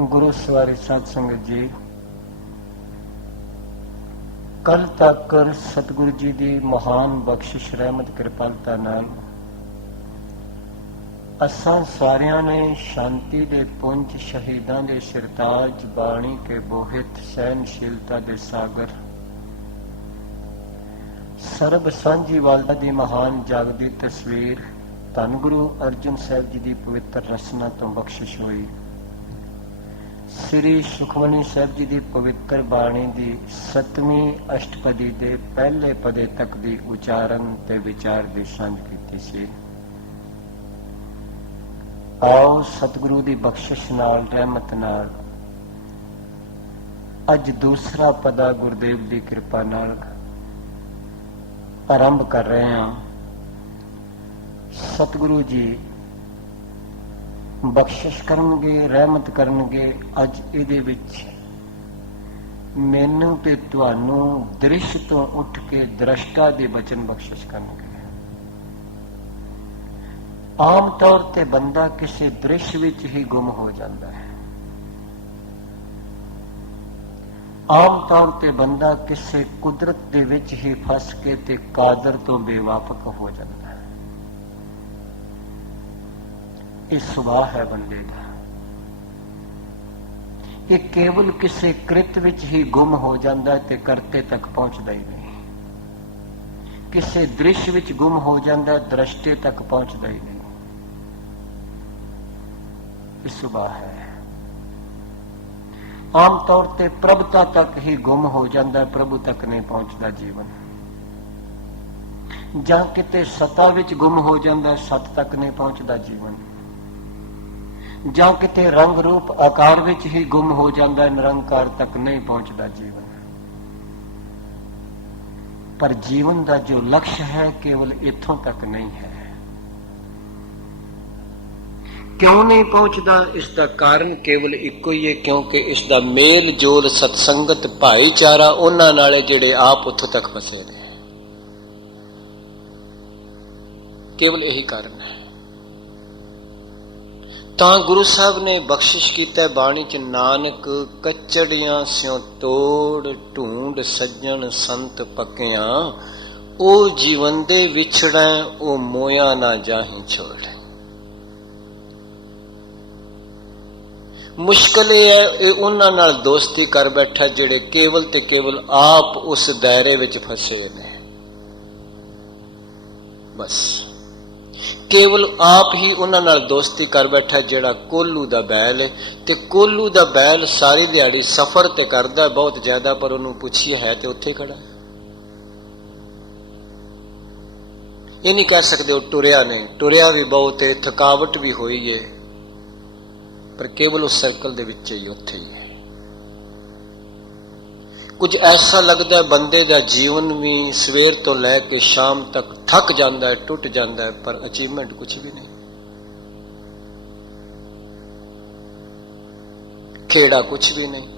ਗੁਰੂ ਸਵਾਰੀ ਸਾਧ ਸੰਗਤ ਜੀ, ਕੱਲ ਤੱਕ ਸਤਿਗੁਰੂ ਜੀ ਦੀ ਮਹਾਨ ਬਖਸ਼ਿਸ਼ ਰਹਿਮਤ ਕਿਰਪਾਲਤਾ ਨਾਲ ਅਸਾਂ ਸਾਰਿਆਂ ਨੇ ਸ਼ਾਂਤੀ ਦੇ ਪੁੰਜ, ਸ਼ਹੀਦਾਂ ਦੇ ਸਿਰਤਾਜ, ਬਾਣੀ ਕੇ ਬੋਹਿਤ, ਸਹਿਨਸ਼ੀਲਤਾ ਦੇ ਸਾਗਰ, ਸਰਬ ਸਾਂਝੀ ਵਾਲਦਾ ਦੀ ਮਹਾਨ ਜਾਗਦੀ ਤਸਵੀਰ ਧੰਨ ਗੁਰੂ ਅਰਜਨ ਸਾਹਿਬ ਜੀ ਦੀ ਪਵਿੱਤਰ ਰਚਨਾ ਤੋਂ ਬਖਸ਼ਿਸ਼ ਹੋਈ। ਸ੍ਰੀ ਸੁਖਮਨੀ ਸਾਹਿਬ ਜੀ ਦੀ ਪਵਿੱਤਰ ਬਾਣੀ ਦੀ 7ਵੀਂ ਅਸ਼ਟਪਦੀ ਦੇ ਪਹਿਲੇ ਪਦੇ ਤੱਕ ਦੀ ਉਚਾਰਨ ਤੇ ਵਿਚਾਰ ਦੀ ਸਾਂਝ ਕੀਤੀ ਸੀ। ਆਓ ਸਤਿਗੁਰੂ ਦੀ ਬਖਸ਼ਿਸ਼ ਨਾਲ, ਰਹਿਮਤ ਨਾਲ ਅੱਜ ਦੂਸਰਾ ਪਦਾ ਗੁਰਦੇਵ ਦੀ ਕਿਰਪਾ ਨਾਲ ਆਰੰਭ ਕਰ ਰਹੇ ਹਾਂ। ਸਤਿਗੁਰੂ ਜੀ ਬਖਸ਼ਿਸ਼ ਕਰਨਗੇ, ਰਹਿਮਤ ਕਰਨਗੇ। ਅੱਜ ਇਹਦੇ ਵਿੱਚ ਮੈਨੂੰ ਤੇ ਤੁਹਾਨੂੰ ਦ੍ਰਿਸ਼ ਤੋਂ ਉੱਠ ਕੇ ਦ੍ਰਸ਼ਟਾ ਦੇ ਬਚਨ ਬਖਸ਼ਿਸ਼ ਕਰਨਗੇ। ਆਮ ਤੌਰ ਤੇ ਬੰਦਾ ਕਿਸੇ ਦ੍ਰਿਸ਼ ਵਿੱਚ ਹੀ ਗੁੰਮ ਹੋ ਜਾਂਦਾ ਹੈ। ਆਮ ਤੌਰ ਤੇ ਬੰਦਾ ਕਿਸੇ ਕੁਦਰਤ ਦੇ ਵਿੱਚ ਹੀ ਫਸ ਕੇ ਤੇ ਕਾਦਰ ਤੋਂ ਬੇਵਾਕਫ ਹੋ ਜਾਂਦਾ ਹੈ। ਇਹ ਸੁਭਾਅ ਹੈ ਬੰਦੇ ਦਾ। ਇਹ ਕੇਵਲ ਕਿਸੇ ਕ੍ਰਿਤ ਵਿੱਚ ਹੀ ਗੁੰਮ ਹੋ ਜਾਂਦਾ ਹੈ ਤੇ ਕਰਤੇ ਤੱਕ ਪਹੁੰਚਦਾ ਹੀ ਨਹੀਂ। ਕਿਸੇ ਦ੍ਰਿਸ਼ ਵਿੱਚ ਗੁੰਮ ਹੋ ਜਾਂਦਾ ਹੈ, ਦ੍ਰਸ਼ਟੇ ਤੱਕ ਪਹੁੰਚਦਾ ਹੀ ਨਹੀਂ। ਇਹ ਸੁਭਾਅ ਹੈ। ਆਮ ਤੌਰ ਤੇ ਪ੍ਰਭਤਾ ਤੱਕ ਹੀ ਗੁੰਮ ਹੋ ਜਾਂਦਾ, ਪ੍ਰਭੂ ਤੱਕ ਨਹੀਂ ਪਹੁੰਚਦਾ ਜੀਵਨ। ਜਾਂ ਕਿਤੇ ਸਤਾ ਵਿੱਚ ਗੁੰਮ ਹੋ ਜਾਂਦਾ, ਸਤ ਤੱਕ ਨਹੀਂ ਪਹੁੰਚਦਾ ਜੀਵਨ। ਜਾਂ ਕਿਤੇ ਰੰਗ ਰੂਪ ਆਕਾਰ ਵਿੱਚ ਹੀ ਗੁੰਮ ਹੋ ਜਾਂਦਾ, ਨਿਰੰਕਾਰ ਤੱਕ ਨਹੀਂ ਪਹੁੰਚਦਾ ਜੀਵਨ। ਪਰ ਜੀਵਨ ਦਾ ਜੋ ਲਕਸ਼ ਹੈ ਕੇਵਲ ਇੱਥੋਂ ਤੱਕ ਨਹੀਂ ਹੈ। ਕਿਉਂ ਨਹੀਂ ਪਹੁੰਚਦਾ? ਇਸ ਦਾ ਕਾਰਨ ਕੇਵਲ ਇੱਕੋ ਹੀ ਹੈ, ਕਿਉਂਕਿ ਇਸ ਦਾ ਮੇਲ ਜੋਲ, ਸਤਸੰਗਤ, ਭਾਈਚਾਰਾ ਉਹਨਾਂ ਨਾਲ ਜਿਹੜੇ ਆਪ ਉੱਥੋਂ ਤੱਕ ਫਸੇ ਨੇ। ਕੇਵਲ ਇਹੀ ਕਾਰਨ ਹੈ। ਤਾਂ ਗੁਰੂ ਸਾਹਿਬ ਨੇ ਬਖਸ਼ਿਸ਼ ਕੀਤਾ ਬਾਣੀ ਚ, ਨਾਨਕ ਕੱਚੜੀਆਂ ਸਿਉ ਤੋੜ, ਢੂੰਡ ਸੱਜਣ ਸੰਤ ਪੱਕਿਆਂ, ਉਹ ਜੀਵਨ ਦੇ ਵਿਛੜੈ, ਉਹ ਮੋਇਆ ਨਾ ਜਾਹੀਂ ਛੋੜ। ਮੁਸ਼ਕਲ ਇਹ ਹੈ, ਇਹ ਉਹਨਾਂ ਨਾਲ ਦੋਸਤੀ ਕਰ ਬੈਠਾ ਜਿਹੜੇ ਕੇਵਲ ਤੇ ਕੇਵਲ ਆਪ ਉਸ ਦਾਇਰੇ ਵਿੱਚ ਫਸੇ ਨੇ। ਬਸ ਕੇਵਲ ਆਪ ਹੀ ਉਹਨਾਂ ਨਾਲ ਦੋਸਤੀ ਕਰ ਬੈਠਾ ਜਿਹੜਾ ਕੋਲੂ ਦਾ ਬੈਲ ਹੈ। ਤੇ ਕੋਲੂ ਦਾ ਬੈਲ ਸਾਰੀ ਦਿਹਾੜੀ ਸਫ਼ਰ ਤੇ ਕਰਦਾ ਬਹੁਤ ਜ਼ਿਆਦਾ, ਪਰ ਉਹਨੂੰ ਪੁੱਛੀਏ ਹੈ ਤੇ ਉੱਥੇ ਖੜਾ। ਇਹ ਨਹੀਂ ਕਹਿ ਸਕਦੇ ਉਹ ਟੁਰਿਆ ਨਹੀਂ, ਟੁਰਿਆ ਵੀ ਬਹੁਤ ਹੈ, ਥਕਾਵਟ ਵੀ ਹੋਈ ਹੈ, ਪਰ ਕੇਵਲ ਉਸ ਸਰਕਲ ਦੇ ਵਿੱਚ ਹੀ, ਉੱਥੇ ਹੀ ਹੈ। ਕੁਝ ਐਸਾ ਲੱਗਦਾ ਬੰਦੇ ਦਾ ਜੀਵਨ ਵੀ ਸਵੇਰ ਤੋਂ ਲੈ ਕੇ ਸ਼ਾਮ ਤੱਕ ਥੱਕ ਜਾਂਦਾ ਹੈ, ਟੁੱਟ ਜਾਂਦਾ ਹੈ, ਪਰ ਅਚੀਵਮੈਂਟ ਕੁਝ ਵੀ ਨਹੀਂ, ਖੇੜਾ ਕੁਝ ਵੀ ਨਹੀਂ।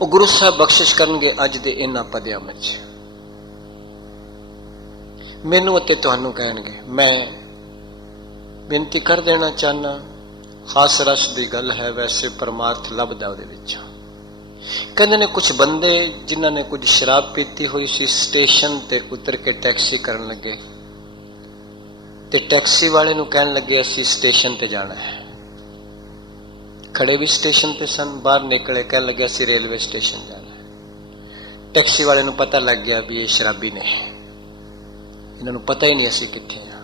ਉਹ ਗੁਰੂ ਸਾਹਿਬ ਬਖਸ਼ਿਸ਼ ਕਰਨਗੇ ਅੱਜ ਦੇ ਇਹਨਾਂ ਪਦਿਆਂ ਵਿੱਚ। ਮੈਨੂੰ ਅਤੇ ਤੁਹਾਨੂੰ ਕਹਿਣਗੇ, ਮੈਂ ਬੇਨਤੀ ਕਰ ਦੇਣਾ ਚਾਹਨਾ, ਹਾਸ ਰਸ ਦੀ ਗੱਲ ਹੈ, ਵੈਸੇ ਪਰਮਾਰਥ ਲੱਭਦਾ ਉਹਦੇ ਵਿੱਚ। ਕਹਿੰਦੇ ਨੇ ਕੁਝ ਬੰਦੇ ਜਿਨ੍ਹਾਂ ਨੇ ਕੁਝ ਸ਼ਰਾਬ ਪੀਤੀ ਹੋਈ ਸੀ, ਸਟੇਸ਼ਨ ਤੇ ਉਤਰ ਕੇ ਟੈਕਸੀ ਕਰਨ ਲੱਗੇ ਤੇ ਟੈਕਸੀ ਵਾਲੇ ਨੂੰ ਕਹਿਣ ਲੱਗੇ ਅਸੀਂ ਸਟੇਸ਼ਨ ਤੇ ਜਾਣਾ ਹੈ। ਖੜੇ ਵੀ ਸਟੇਸ਼ਨ ਤੇ ਸਨ, ਬਾਹਰ ਨਿਕਲੇ, ਕਹਿਣ ਲੱਗੇ ਅਸੀਂ ਰੇਲਵੇ ਸਟੇਸ਼ਨ ਜਾਣਾ ਹੈ। ਟੈਕਸੀ ਵਾਲੇ ਨੂੰ ਪਤਾ ਲੱਗ ਗਿਆ ਵੀ ਇਹ ਸ਼ਰਾਬੀ ਨੇ, ਇਹਨਾਂ ਨੂੰ ਪਤਾ ਹੀ ਨਹੀਂ ਅਸੀਂ ਕਿੱਥੇ ਹਾਂ।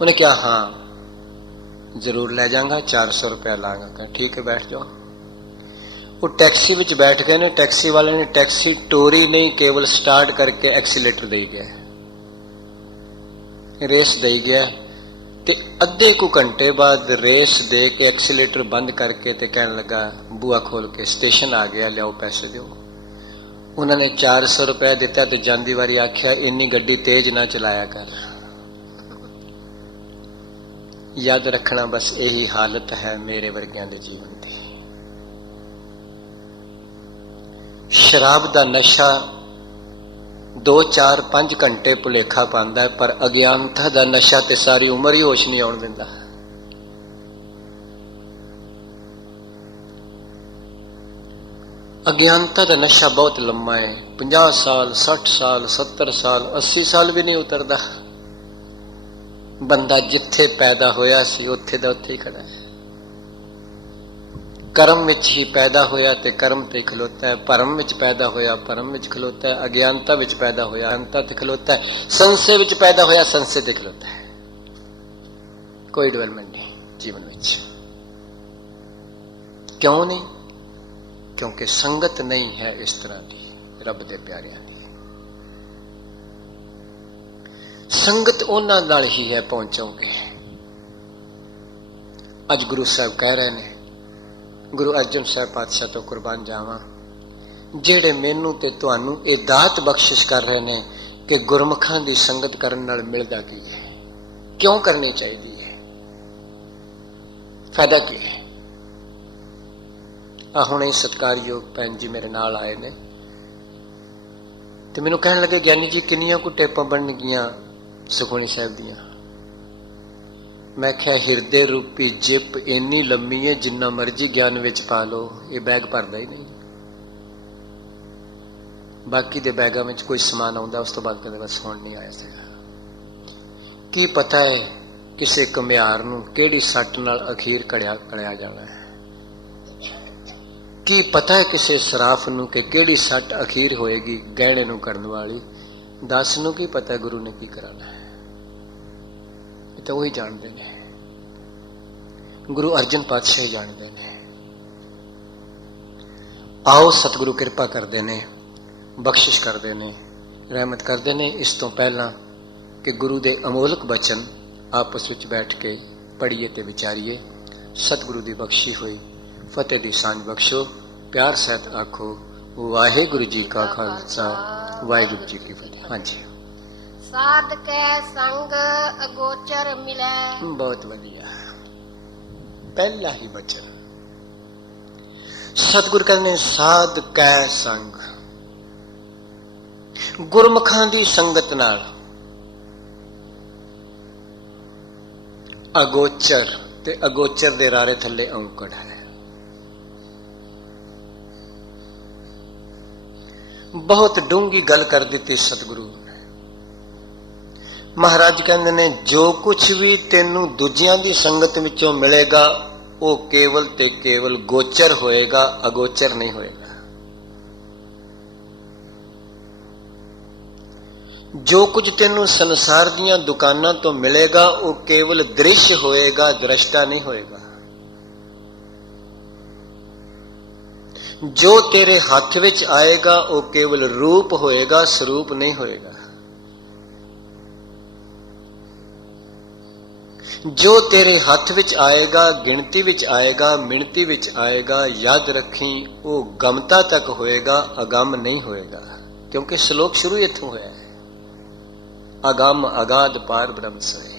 ਉਹਨੇ ਕਿਹਾ ਹਾਂ ਜ਼ਰੂਰ ਲੈ ਜਾਊਂਗਾ, 400 रुपया ਲਾਂਗਾ। ਕਹਾਂ ਠੀਕ ਹੈ ਬੈਠ ਜਾਓ। ਉਹ ਟੈਕਸੀ ਵਿੱਚ ਬੈਠ ਗਏ ਨੇ। ਟੈਕਸੀ ਵਾਲੇ ਨੇ ਟੈਕਸੀ ਟੋਰੀ ਨਹੀਂ, ਕੇਵਲ ਸਟਾਰਟ ਕਰਕੇ ਐਕਸੀਲੇਟਰ ਦੇ ਗਿਆ, ਰੇਸ ਦੇ ਗਿਆ। ਤੇ ਅੱਧੇ ਕੁ ਘੰਟੇ ਬਾਅਦ ਰੇਸ ਦੇ ਕੇ ਐਕਸੀਲੇਟਰ ਬੰਦ ਕਰਕੇ ਤੇ ਕਹਿਣ ਲੱਗਾ ਬੂਹਾ ਖੋਲ ਕੇ ਸਟੇਸ਼ਨ ਆ ਗਿਆ, ਲਿਆਓ ਪੈਸੇ ਦਿਓ। ਉਹਨਾਂ ਨੇ 400 रुपया ਦਿੱਤਾ ਤੇ ਜਾਂਦੀ ਵਾਰੀ ਆਖਿਆ ਇੰਨੀ ਗੱਡੀ ਤੇਜ਼ ਨਾ ਚਲਾਇਆ ਕਰ। ਯਾਦ ਰੱਖਣਾ ਬਸ ਇਹੀ ਹਾਲਤ ਹੈ ਮੇਰੇ ਵਰਗਿਆਂ ਦੇ ਜੀਵਨ ਦੀ। ਸ਼ਰਾਬ ਦਾ ਨਸ਼ਾ 2, 4, 5 ਘੰਟੇ ਭੁਲੇਖਾ ਪਾਉਂਦਾ ਹੈ, ਪਰ ਅਗਿਆਨਤਾ ਦਾ ਨਸ਼ਾ ਤੇ ਸਾਰੀ ਉਮਰ ਹੀ ਹੋਸ਼ ਨਹੀਂ ਆਉਣ ਦਿੰਦਾ। अज्ञानता का नशा बहुत लंबा है। 50 साल 60 साल 70 साल 80 साल भी नहीं उतरता। बंदा जिथे पैदा होया सी उत्थे दा उत्थे ही खड़ा है। कर्म विच ही पैदा होया ते कर्म ते खलोता है, भरम विच पैदा होया भरम विच खलोता है, अज्ञानता विच पैदा होया अज्ञानता ते खलोता है, संशय विच पैदा होया संशय ते खलोता है। कोई डेवलपमेंट नहीं जीवन विच। क्यों नहीं? क्योंकि संगत नहीं है इस तरह की रब दे प्यारियां दी। संगत उन्हां नाल ही है पहुंचोगे। अज गुरु साहब कह रहे ने, गुरु अर्जन साहब पातशाह तो कुर्बान जावां, जेड़े मैनू ते तुहानू ये दात बख्शिश कर रहे ने कि गुरमुखां दी संगत करन नाल मिलदा की है, क्यों करनी चाहिए है, फायदा की है। हुणे सत्कारयोग भैन जी मेरे नाल आए ने ते मैनू कहन लगे ज्ञानी जी किन्नियां को टेपां बन गईयां सुखमनी साहब दियां। मैं क्या हिरदे रूपी जिप इन्नी लम्मी है जिन्ना मर्जी ज्ञान विच पा लो, ये बैग भरदा ही नहीं। बाकी दे बैगां विच कोई समान आउंदा उस तो बाद कदे बस होण नहीं आया सीगा। की पता है किसे कमियार नूं किहड़ी सट नाल अखीर कड़िया जाना है। की पता है किसी सराफ नूं कि किहड़ी सट अखीर होएगी गहणे नूं करन वाली। दस नूं की पता गुरु ने की कराना है, ये तो वही जानते हैं। गुरु अर्जन पातशाह ही जानते हैं। आओ सतगुरु कृपा करते ने, बख्शिश करते ने, रहमत करते ने। इस तो पहला कि गुरु दे अमोलक बचन आपस विच बैठ के पढ़िए ते विचारिए। सतगुरु दी बख्शी हुई फतेह दी सांझ बख्शो। प्यार सहित आखो वाहिगुरु जी का खालसा वाहिगुरु जी की फतेह। हाँ जी। साध के संग अगोचर मिले। बहुत बढ़िया, पहला ही बचन सतगुरु कहने साध कै संग, गुरमुखां दी संगत नाल अगोचर ते अगोचर दे रारे थल्ले औंकड़ है। बहुत डूंगी गल कर दी सतगुरु ने। महाराज कहते ने जो कुछ भी तेनू दूजियां दी संगत विचों मिलेगा वो केवल ते केवल गोचर होएगा, अगोचर नहीं होएगा। जो कुछ तेनू संसार दियां दुकानां तो मिलेगा वो केवल दृश्य होएगा, दृष्टा नहीं होएगा। जो तेरे हाथ विच आएगा वो केवल रूप होएगा, स्वरूप नहीं होएगा। जो तेरे हाथ विच आएगा, गिनती विच आएगा, मिणती विच आएगा, याद रखी वो गमता तक होएगा, अगम नहीं होएगा। क्योंकि श्लोक शुरू इत्थों होया है, अगम अगाध पार ब्रह्म सोए।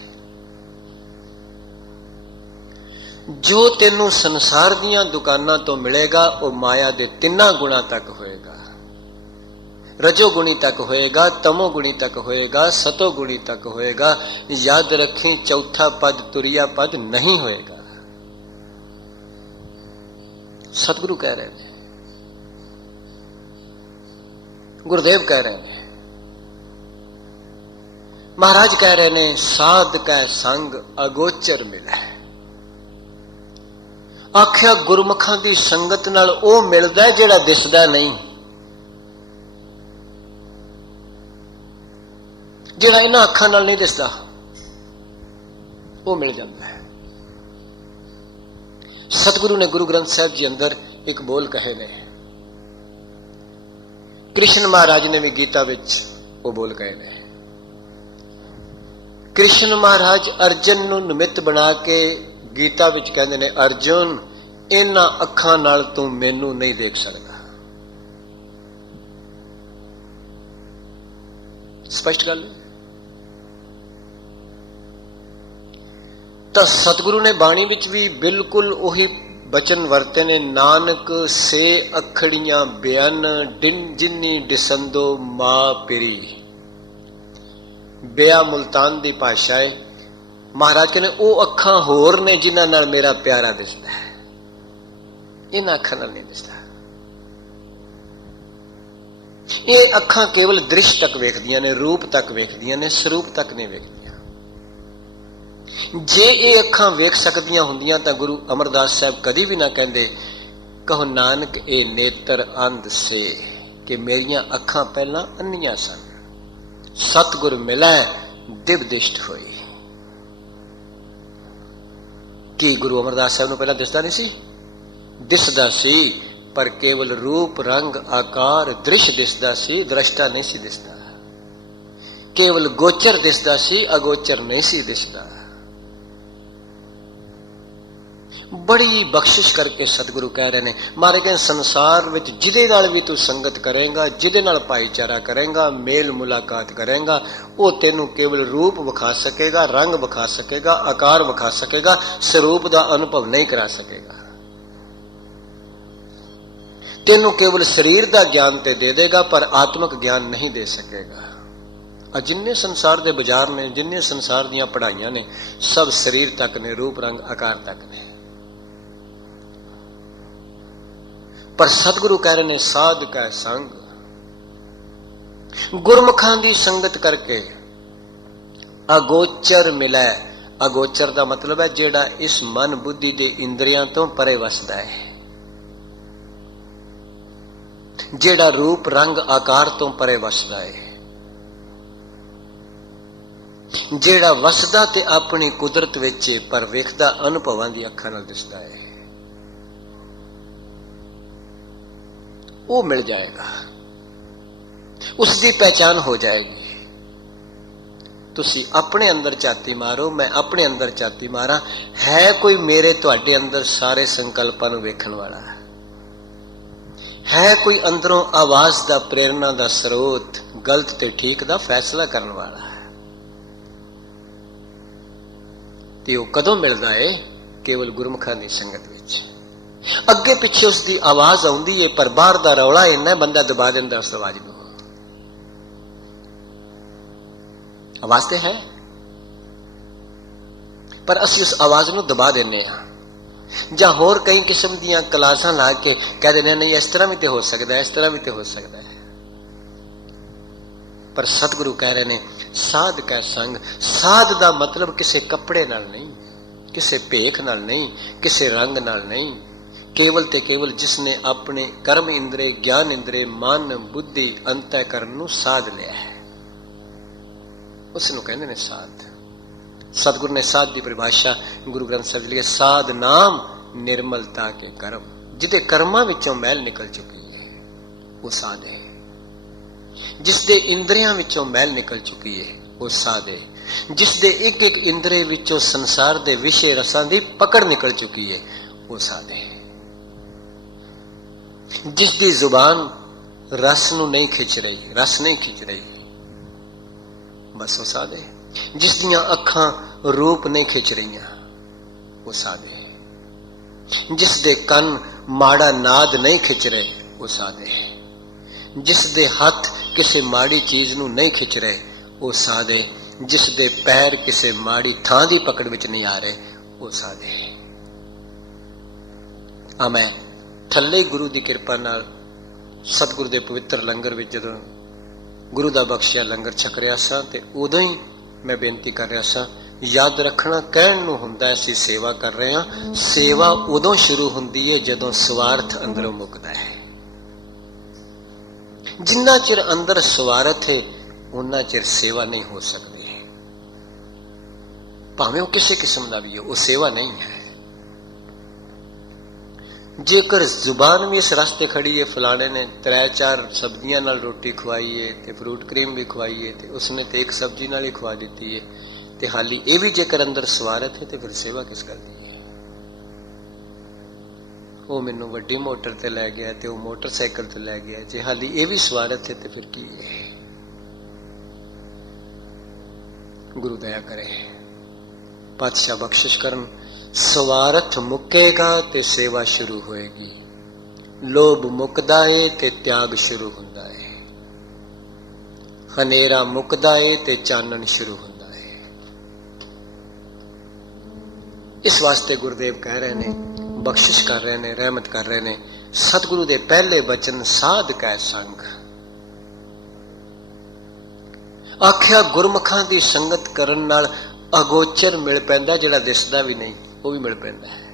जो तेनू संसार दियां दुकानां तो मिलेगा वो माया दे तिन्ना गुणा तक होएगा। रजोगुणी तक होएगा, तमोगुणी तक होएगा, सतोगुणी तक होएगा। याद रखें चौथा पद तुरिया पद नहीं होएगा। सतगुरु कह रहे हैं, गुरुदेव कह रहे हैं, महाराज कह रहे ने साध कै संग अगोचर मिला है। आख्या गुरमुखां दी संगत नाल ओ मिलदा है जेड़ा दिसदा नहीं, जेड़ा इन्हां अखां नाल नहीं दिसदा वो मिल जाता है। सतगुरु ने गुरु ग्रंथ साहिब जी अंदर एक बोल कहे ने, कृष्ण महाराज ने भी गीता विच वो बोल कहे ने। कृष्ण महाराज अर्जन नूं निमित्त बना के गीता विच कहंदे ने, अर्जुन इन्हां अखां नाल तू मैनू नहीं देख सकदा। स्पष्ट गल है। तो सतगुरु ने बाणी विच भी बिल्कुल उही बचन वरते ने, नानक से अखड़ियां बयान जिन्नी डिसंदो मां पिरी। बेया मुल्तान दी भाषा है। महाराज कहने वो अखां होर ने जिन्हां नाल मेरा प्यारा दिसदा है, इन्हां अखां नाल नहीं दिसदा। ਇਹ ਅੱਖਾਂ ਕੇਵਲ ਦ੍ਰਿਸ਼ ਤੱਕ ਵੇਖਦੀਆਂ ਨੇ, ਰੂਪ ਤੱਕ ਵੇਖਦੀਆਂ ਨੇ, ਸਰੂਪ ਤੱਕ ਨਹੀਂ ਵੇਖਦੀਆਂ। ਜੇ ਇਹ ਅੱਖਾਂ ਵੇਖ ਸਕਦੀਆਂ ਹੁੰਦੀਆਂ ਤਾਂ ਗੁਰੂ ਅਮਰਦਾਸ ਸਾਹਿਬ ਕਦੀ ਵੀ ਨਾ ਕਹਿੰਦੇ, ਕਹੋ ਨਾਨਕ ਇਹ ਨੇਤਰ ਅੰਧ ਸੇ, ਕਿ ਮੇਰੀਆਂ ਅੱਖਾਂ ਪਹਿਲਾਂ ਅੰਨੀਆਂ ਸਨ, ਸਤਿਗੁਰ ਮਿਲੈ ਦਿਵਦਿਸ਼ਟ ਹੋਈ। ਕੀ ਗੁਰੂ ਅਮਰਦਾਸ ਸਾਹਿਬ ਨੂੰ ਪਹਿਲਾਂ ਦਿਸਦਾ ਨਹੀਂ ਸੀ? ਦਿਸਦਾ ਸੀ, ਪਰ ਕੇਵਲ ਰੂਪ ਰੰਗ ਆਕਾਰ ਦ੍ਰਿਸ਼ ਦਿਸਦਾ ਸੀ, ਦ੍ਰਸ਼ਟਾ ਨਹੀਂ ਸੀ ਦਿਸਦਾ। ਕੇਵਲ ਗੋਚਰ ਦਿਸਦਾ ਸੀ, ਅਗੋਚਰ ਨਹੀਂ ਸੀ ਦਿਸਦਾ। ਬੜੀ ਬਖਸ਼ਿਸ਼ ਕਰਕੇ ਸਤਿਗੁਰੂ ਕਹਿ ਰਹੇ ਨੇ, ਮਾਰੇ ਗਏ ਸੰਸਾਰ ਵਿੱਚ ਜਿਹਦੇ ਨਾਲ ਵੀ ਤੂੰ ਸੰਗਤ ਕਰੇਗਾ, ਜਿਹਦੇ ਨਾਲ ਭਾਈਚਾਰਾ ਕਰੇਗਾ, ਮੇਲ ਮੁਲਾਕਾਤ ਕਰੇਗਾ, ਉਹ ਤੈਨੂੰ ਕੇਵਲ ਰੂਪ ਵਿਖਾ ਸਕੇਗਾ, ਰੰਗ ਵਿਖਾ ਸਕੇਗਾ, ਆਕਾਰ ਵਿਖਾ ਸਕੇਗਾ, ਸਰੂਪ ਦਾ ਅਨੁਭਵ ਨਹੀਂ ਕਰਾ ਸਕੇਗਾ। ਤੈਨੂੰ ਕੇਵਲ ਸਰੀਰ ਦਾ ਗਿਆਨ ਤੇ ਦੇ ਦੇਗਾ, ਪਰ ਆਤਮਿਕ ਗਿਆਨ ਨਹੀਂ ਦੇ ਸਕੇਗਾ। ਆ ਜਿੰਨੇ ਸੰਸਾਰ ਦੇ ਬਾਜ਼ਾਰ ਨੇ, ਜਿੰਨੇ ਸੰਸਾਰ ਦੀਆਂ ਪੜ੍ਹਾਈਆਂ ਨੇ, ਸਭ ਸਰੀਰ ਤੱਕ ਨੇ, ਰੂਪ ਰੰਗ ਆਕਾਰ ਤੱਕ ਨੇ। ਪਰ ਸਤਿਗੁਰੂ ਕਹਿ ਰਹੇ ਨੇ, ਸਾਧ ਕੈ ਸੰਗ, ਗੁਰਮੁਖਾਂ ਦੀ ਸੰਗਤ ਕਰਕੇ ਅਗੋਚਰ ਮਿਲੈ। ਅਗੋਚਰ ਦਾ ਮਤਲਬ ਹੈ ਜਿਹੜਾ ਇਸ ਮਨ ਬੁੱਧੀ ਦੇ ਇੰਦਰੀਆਂ ਤੋਂ ਪਰੇ ਵਸਦਾ ਹੈ, ਜਿਹੜਾ ਰੂਪ ਰੰਗ ਆਕਾਰ ਤੋਂ ਪਰੇ ਵਸਦਾ ਹੈ, ਜਿਹੜਾ ਵਸਦਾ ਤੇ ਆਪਣੀ ਕੁਦਰਤ ਵਿੱਚ, ਪਰ ਵੇਖਦਾ ਅਨੁਭਵਾਂ ਦੀ ਅੱਖਾਂ ਨਾਲ ਦਿਸਦਾ ਹੈ, ਉਹ ਮਿਲ ਜਾਏਗਾ, ਉਸ ਦੀ ਪਹਿਚਾਨ ਹੋ ਜਾਏਗੀ। ਤੁਸੀਂ ਆਪਣੇ ਅੰਦਰ ਝਾਤੀ ਮਾਰੋ, ਮੈਂ ਆਪਣੇ ਅੰਦਰ ਝਾਤੀ ਮਾਰਾਂ, ਹੈ ਕੋਈ ਮੇਰੇ ਤੁਹਾਡੇ ਅੰਦਰ ਸਾਰੇ ਸੰਕਲਪਾਂ ਨੂੰ ਵੇਖਣ ਵਾਲਾ? ਹੈ ਕੋਈ ਅੰਦਰੋਂ ਆਵਾਜ਼ ਦਾ, ਪ੍ਰੇਰਨਾ ਦਾ ਸਰੋਤ, ਗਲਤ ਤੇ ਠੀਕ ਦਾ ਫੈਸਲਾ ਕਰਨ ਵਾਲਾ? ਤੇ ਉਹ ਕਦੋਂ ਮਿਲਦਾ ਹੈ? ਕੇਵਲ ਗੁਰਮੁਖਾਂ ਦੀ ਸੰਗਤ ਵਿੱਚ। ਅੱਗੇ ਪਿੱਛੇ ਉਸ ਦੀ ਆਵਾਜ਼ ਆਉਂਦੀ ਹੈ, ਪਰ ਬਾਹਰ ਦਾ ਰੌਲਾ ਇੰਨਾ ਬੰਦਾ ਦਬਾ ਦਿੰਦਾ ਉਸ ਆਵਾਜ਼ ਨੂੰ। ਆਵਾਜ਼ ਤੇ ਹੈ, ਪਰ ਅਸੀਂ ਉਸ ਆਵਾਜ਼ ਨੂੰ ਦਬਾ ਦਿੰਦੇ ਹਾਂ, ਜਾਂ ਹੋਰ ਕਈ ਕਿਸਮ ਦੀਆਂ ਕਲਾਸਾਂ ਲਾ ਕੇ ਕਹਿ ਦਿੰਦੇ ਨਹੀਂ, ਇਸ ਤਰ੍ਹਾਂ ਵੀ ਤੇ ਹੋ ਸਕਦਾ ਹੈ, ਇਸ ਤਰ੍ਹਾਂ ਵੀ ਤੇ ਹੋ ਸਕਦਾ ਹੈ। ਪਰ ਸਤਿਗੁਰੂ ਕਹਿ ਰਹੇ ਨੇ, ਸਾਧ ਕੈ ਸੰਗ। ਸਾਧ ਦਾ ਮਤਲਬ ਕਿਸੇ ਕੱਪੜੇ ਨਾਲ ਨਹੀਂ, ਕਿਸੇ ਭੇਖ ਨਾਲ ਨਹੀਂ, ਕਿਸੇ ਰੰਗ ਨਾਲ ਨਹੀਂ, ਕੇਵਲ ਤੇ ਕੇਵਲ ਜਿਸਨੇ ਆਪਣੇ ਕਰਮ ਇੰਦਰੇ, ਗਿਆਨ ਇੰਦਰੇ, ਮਨ ਬੁੱਧੀ ਅੰਤःਕਰਨ ਨੂੰ ਸਾਧ ਲਿਆ ਹੈ, ਉਸ ਨੂੰ ਕਹਿੰਦੇ ਨੇ ਸਾਧ। ਸਤਿਗੁਰੂ ਨੇ ਸਾਧ ਦੀ ਪਰਿਭਾਸ਼ਾ ਗੁਰੂ ਗ੍ਰੰਥ ਸਾਹਿਬ ਲਿਖੀ, ਸਾਧ ਨਾਮ ਨਿਰਮਲਤਾ ਕੇ ਕਰਮ। ਜਿਹਦੇ ਕਰਮਾਂ ਵਿੱਚੋਂ ਮੈਲ ਨਿਕਲ ਚੁੱਕੀ ਹੈ ਉਹ ਸਾਧ ਹੈ। ਜਿਸ ਦੇ ਇੰਦਰੀਆਂ ਵਿੱਚੋਂ ਮੈਲ ਨਿਕਲ ਚੁੱਕੀ ਹੈ ਉਹ ਸਾਧ ਹੈ। ਜਿਸ ਦੇ ਇੱਕ ਇੱਕ ਇੰਦਰੀ ਵਿੱਚੋਂ ਸੰਸਾਰ ਦੇ ਵਿਸ਼ੇ ਰਸਾਂ ਦੀ ਪਕੜ ਨਿਕਲ ਚੁੱਕੀ ਹੈ ਉਹ ਸਾਧ ਹੈ। ਜਿਸ ਦੀ ਜ਼ੁਬਾਨ ਰਸ ਨੂੰ ਨਹੀਂ ਖਿੱਚ ਰਹੀ, ਰਸ ਨਹੀਂ ਖਿੱਚ ਰਹੀ, ਬਸ ਉਹ ਸਾਧ ਹੈ। ਜਿਸ ਦੀਆਂ ਅੱਖਾਂ ਰੂਪ ਨਹੀਂ ਖਿੱਚ ਰਹੀਆਂ ਉਹ ਸਾਧ ਹੈ। ਜਿਸ ਦੇ ਕੰਨ ਮਾੜਾ ਨਾਦ ਨਹੀਂ ਖਿੱਚ ਰਹੇ ਉਹ ਸਾਧ ਹੈ। ਜਿਸ ਦੇ ਹੱਥ ਕਿਸੇ ਮਾੜੀ ਚੀਜ਼ ਨੂੰ ਨਹੀਂ ਖਿੱਚ ਰਹੇ ਉਹ ਸਾਧ ਹੈ। ਜਿਸ ਦੇ ਪੈਰ ਕਿਸੇ ਮਾੜੀ ਥਾਂ ਦੀ ਪਕੜ ਵਿੱਚ ਨਹੀਂ ਆ ਰਹੇ ਉਹ ਸਾਧ ਹੈ। ਆ ਮੈਂ ਥੱਲੇ ਗੁਰੂ ਦੀ ਕਿਰਪਾ ਨਾਲ ਸਤਿਗੁਰੂ ਦੇ ਪਵਿੱਤਰ ਲੰਗਰ ਵਿੱਚ ਜਦੋਂ ਗੁਰੂ ਦਾ ਬਖਸ਼ਿਆ ਲੰਗਰ ਛਕ ਰਿਹਾ ਸਾਂ ਤੇ ਉਦੋਂ ਹੀ ਮੈਂ ਬੇਨਤੀ ਕਰ ਰਿਹਾ ਸਾਂ, ਯਾਦ ਰੱਖਣਾ ਕਹਿਣ ਨੂੰ ਹੁੰਦਾ ਅਸੀਂ ਸੇਵਾ ਕਰ ਰਹੇ ਹਾਂ। ਸੇਵਾ ਉਦੋਂ ਸ਼ੁਰੂ ਹੁੰਦੀ ਹੈ ਜਦੋਂ ਸਵਾਰਥ ਅੰਦਰੋਂ ਮੁੱਕਦਾ ਹੈ। ਜਿੰਨਾ ਚਿਰ ਅੰਦਰ ਸਵਾਰਥ ਹੈ ਉਨਾ ਚਿਰ ਸੇਵਾ ਨਹੀਂ ਹੋ ਸਕਦੀ, ਭਾਵੇਂ ਉਹ ਕਿਸੇ ਕਿਸਮ ਦਾ ਵੀ ਹੋ, ਉਹ ਸੇਵਾ ਨਹੀਂ ਹੈ। ਜੇਕਰ ਜ਼ੁਬਾਨ ਵੀ ਇਸ ਰਸਤੇ ਖੜੀ ਹੈ, ਫਲਾਣੇ ਨੇ 3-4 ਸਬਜ਼ੀਆਂ ਨਾਲ ਰੋਟੀ ਖਵਾਈ ਹੈ ਤੇ ਫਰੂਟ ਕਰੀਮ ਵੀ ਖਵਾਈ ਹੈ ਤੇ ਉਸਨੇ ਤੇ ਇੱਕ ਸਬਜ਼ੀ ਨਾਲ ਹੀ ਖਵਾ ਦਿੱਤੀ ਹੈ, ਤੇ ਹਾਲੀ ਇਹ ਵੀ ਜੇਕਰ ਅੰਦਰ ਸਵਾਰਥ ਹੈ ਤੇ ਫਿਰ ਸੇਵਾ ਕਿਸ ਗੱਲ ਦੀ ਹੈ? ਉਹ ਮੈਨੂੰ ਵੱਡੀ ਮੋਟਰ ਤੇ ਲੈ ਗਿਆ ਤੇ ਉਹ ਮੋਟਰਸਾਈਕਲ ਤੇ ਲੈ ਗਿਆ, ਜੇ ਹਾਲੀ ਇਹ ਵੀ ਸਵਾਰਥ ਹੈ ਤੇ ਫਿਰ ਕੀ ਹੈ? ਗੁਰੂ ਦਇਆ ਕਰੇ, ਪਾਤਸ਼ਾਹ ਬਖਸ਼ਿਸ਼ ਕਰਨ। ਸਵਾਰਥ ਮੁੱਕੇਗਾ ਤੇ ਸੇਵਾ ਸ਼ੁਰੂ ਹੋਏਗੀ। ਲੋਭ ਮੁੱਕਦਾ ਏ ਤੇ ਤਿਆਗ ਸ਼ੁਰੂ ਹੁੰਦਾ ਹੈ। ਹਨੇਰਾ ਮੁੱਕਦਾ ਏ ਤੇ ਚਾਨਣ ਸ਼ੁਰੂ ਹੁੰਦਾ ਹੈ। ਇਸ ਵਾਸਤੇ ਗੁਰਦੇਵ ਕਹਿ ਰਹੇ ਨੇ, ਬਖਸ਼ਿਸ਼ ਕਰ ਰਹੇ ਨੇ, ਰਹਿਮਤ ਕਰ ਰਹੇ ਨੇ, ਸਤਿਗੁਰੂ ਦੇ ਪਹਿਲੇ ਬਚਨ ਸਾਧ ਕੈ ਸੰਗ। ਆਖਿਆ ਗੁਰਮੁਖਾਂ ਦੀ ਸੰਗਤ ਕਰਨ ਨਾਲ ਅਗੋਚਰ ਮਿਲ ਪੈਂਦਾ, ਜਿਹੜਾ ਦਿਸਦਾ ਵੀ ਨਹੀਂ ਉਹ ਵੀ ਮਿਲ ਪੈਂਦਾ ਹੈ।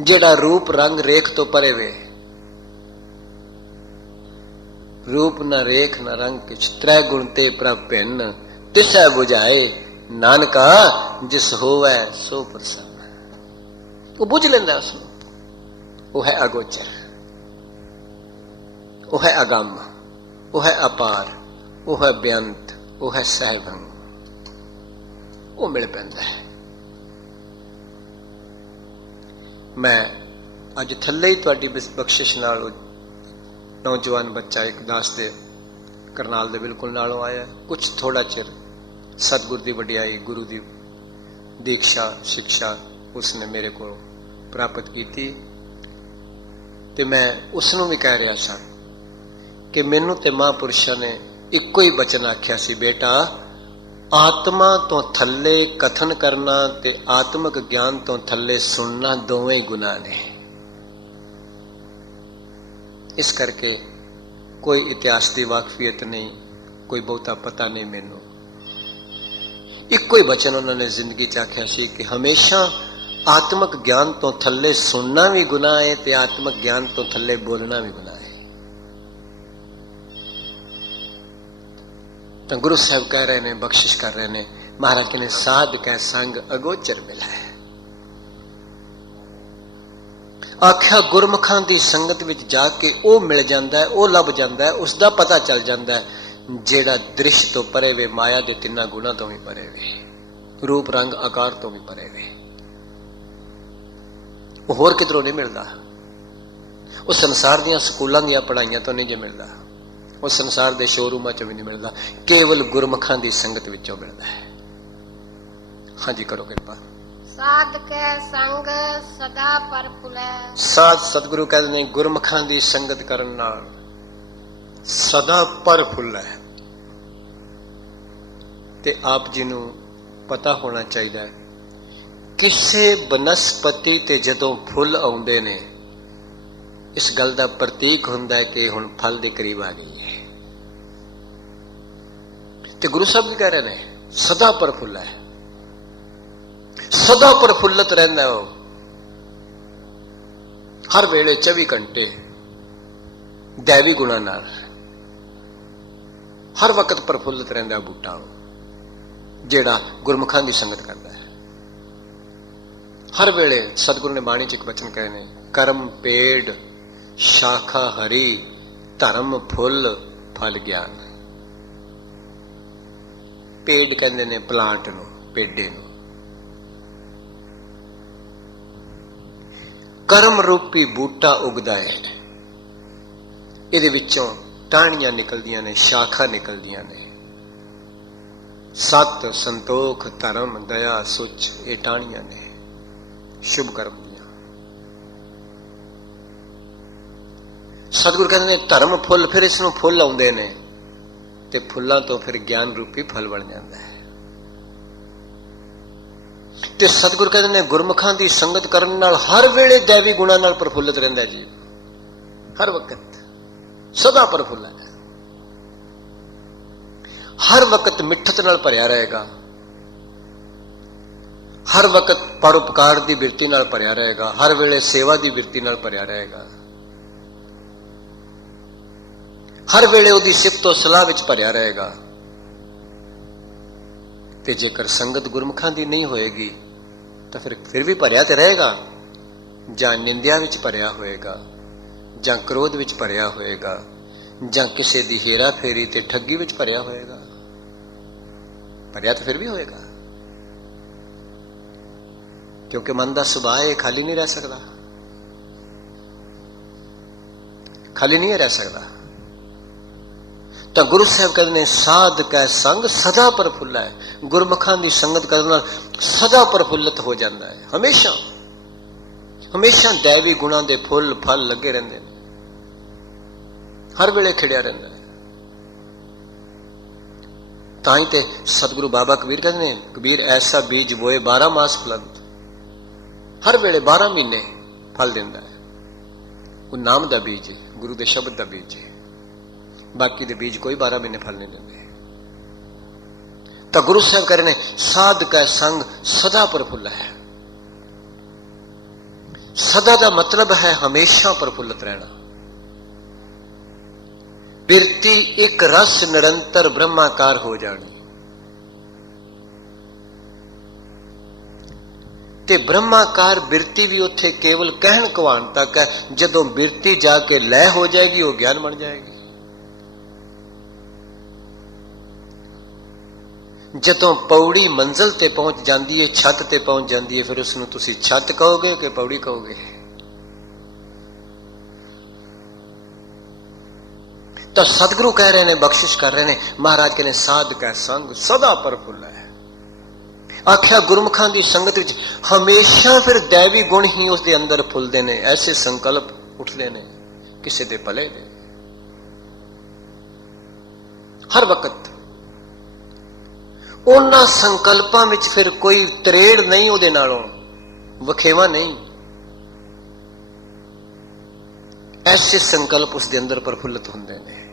ਜਿਹੜਾ ਰੂਪ ਰੰਗ ਰੇਖ ਤੋਂ ਪਰੇ ਵੇ, रूप न रेख न रंग किछ त्रै गुण ते प्रभ भिन्न तिसै बुझाए नानका जिस होवै सो प्रसन्न। वो बुझ लेंदा उसनूं, वो है अगोचर, वो है अगम, वो है अपार, वो है बेअंत, वो है सहभंग, वो मिल पैंदा है। मैं अज थल्ले ही तुहाडी बख्शिश नाल नौजवान बच्चा एक दास दे करनाल दे बिल्कुल नालों आया, कुछ थोड़ा चिर सतगुर दी वडियाई, गुरु दी दीक्षा शिक्षा उसने मेरे को प्राप्त की थी। ते मैं उसनों भी कह रहा सा कि मैनू ते महापुरुषों ने इको ही बचन आख्या सी, बेटा आत्मा तो थल्ले कथन करना ते आत्मक ज्ञान तो थल्ले सुनना दोवें ही गुनाह ने। इस करके कोई इतिहास की वाकफियत नहीं, कोई बहुता पता नहीं मैनू। इको ही बचन उन्होंने जिंदगी च आख्या सी कि हमेशा आत्मक ज्ञान तो थल्ले सुनना भी गुनाह है ते आत्मक ज्ञान तो थल्ले बोलना भी गुनाह है। तो गुरु साहब कह रहे ने, बख्शिश कर रहे ने, महाराज कहने साध कै संग अगोचर मिला है। आख्या गुरमुखां दी संगत विच जाके वो मिल जाता है, वो लभ जाता है, उसका पता चल जाता है जेड़ा दृश्य तो परे वे, माया के तिना गुणा तो भी परे वे, रूप रंग आकार तो भी परे वे। वो होर किधरों नहीं मिलता, वो संसार दियां स्कूलों दियां पढ़ाइयां तो नहीं जो मिलता, वो संसार के शोरूमां चों भी नहीं मिलता, केवल गुरमुखां दी संगत विचों मिलता है। हाँ जी, करो कृपा। साध के संग सदा पर फुलै। साध सतगुरु कहते हैं गुरमुखां दी संगत करन नाल सदा पर फुल्ला है। ते आप जी नूं पता होना चाहिए किसे बनस्पति ते जदों फुल आउंदे ने, इस गल दा प्रतीक हुंदा है कि हुण फल दे करीब आ गई है। ते गुरु साहब भी कह रहे हैं सदा पर फुल्ला है, सदा प्रफुल्लत रहना है। हर वेले 24 घंटे दैवी गुणा नाल हर वक्त प्रफुल्लत रहता है बूटा, जेड़ा गुरमुखां की संगत करता है। हर वेले सतगुरु ने बाणी च एक वचन कहे ने, कर्म पेड़ शाखा हरी धर्म फुल फल ज्ञान। पेड़ कहते ने प्लांट नूं, पेड़े नूं। कर्म रूपी बूटा उगदा है, इहदे विचों टाहणियां निकलदियां ने, शाखा निकलदियां ने। सत संतोख धर्म दया सुच ये टाहणियां ने शुभ कर्म दियां। सतगुरु कहते हैं धर्म फुल, फिर इसनूं फुल आउंदे ने ते फुल्लां तो फिर ज्ञान रूपी फल बन जाता है। ते सतगुरु कहते हैं गुरमुखां दी संगत करन नाल हर वेले दैवी गुणा नाल प्रफुल्लित रहिंदा जी, हर वक्त सदा प्रफुल्लित है, हर वक्त मिठत नाल भरिया रहेगा, हर वक्त परोपकार दी बिरती नाल भरिया रहेगा, हर वेले सेवा दी बिरती नाल भरिया रहेगा, हर वेले उहदी सिफत तो सलाह विच भरिया रहेगा। ते जेकर संगत गुरमुखां दी नहीं होएगी तो फिर भी भरिया तो रहेगा, जां निंदिया विच भरिया होएगा, जां क्रोध विच भरिया होएगा, जां किसी दी हेरा फेरी ते ठगी विच भरिया होएगा। भरिया तो फिर भी होएगा, क्योंकि मन का सुभाव है खाली नहीं रह सकता, खाली नहीं रह सकता। तो गुरु साहब कहते हैं साध कै संग सदा प्रफुल्ला है। गुरमुखां दी संगत करना सदा प्रफुल्लित हो जाता है, हमेशा हमेशा दैवी गुणा दे फुल फल लगे रहते हैं, हर वेले खिड़िया रहता है। ताई ते सतगुरु बाबा कबीर कहते हैं, कबीर ऐसा बीज बोए 12 मास फलंत, हर वेले 12 महीने फल देता है। वो नाम का बीज है, गुरु के शब्द का बीज है। बाकी दे बीज कोई 12 महीने फल नहीं देंगे। तो गुरु साहब कह रहे ने साध का संग सदा प्रफुल्ल है। सदा का मतलब है हमेशा प्रफुल्लित रहना। बिरती एक रस निरंतर ब्रह्माकार हो जानी। ते ब्रह्माकार बिरती भी उत्थे केवल कहन कवान तक है। जदों बिरती जाके लय हो जाएगी वो ज्ञान बन जाएगी। जदों पौड़ी मंजिल ते पहुंच जाती है, छत ते पहुंच जाती है, फिर उसनूं तुसी छत कहोगे कि पौड़ी कहोगे? तो सतगुरु कह रहे ने, बख्शिश कर रहे ने, महाराज कहने साध का संग सदा प्रफुल्ल है। आख्या गुरमुखां की संगत विच हमेशा फिर दैवी गुण ही उसके अंदर फुलते हैं। ऐसे संकल्प उठते ने किसी दे भले दे। हर वक्त उन्हां संकल्पां विच फिर कोई तरेड़ नहीं, उहदे नालों वखेवा नहीं। ऐसे संकल्प उसके अंदर प्रफुल्लित होंदे ने।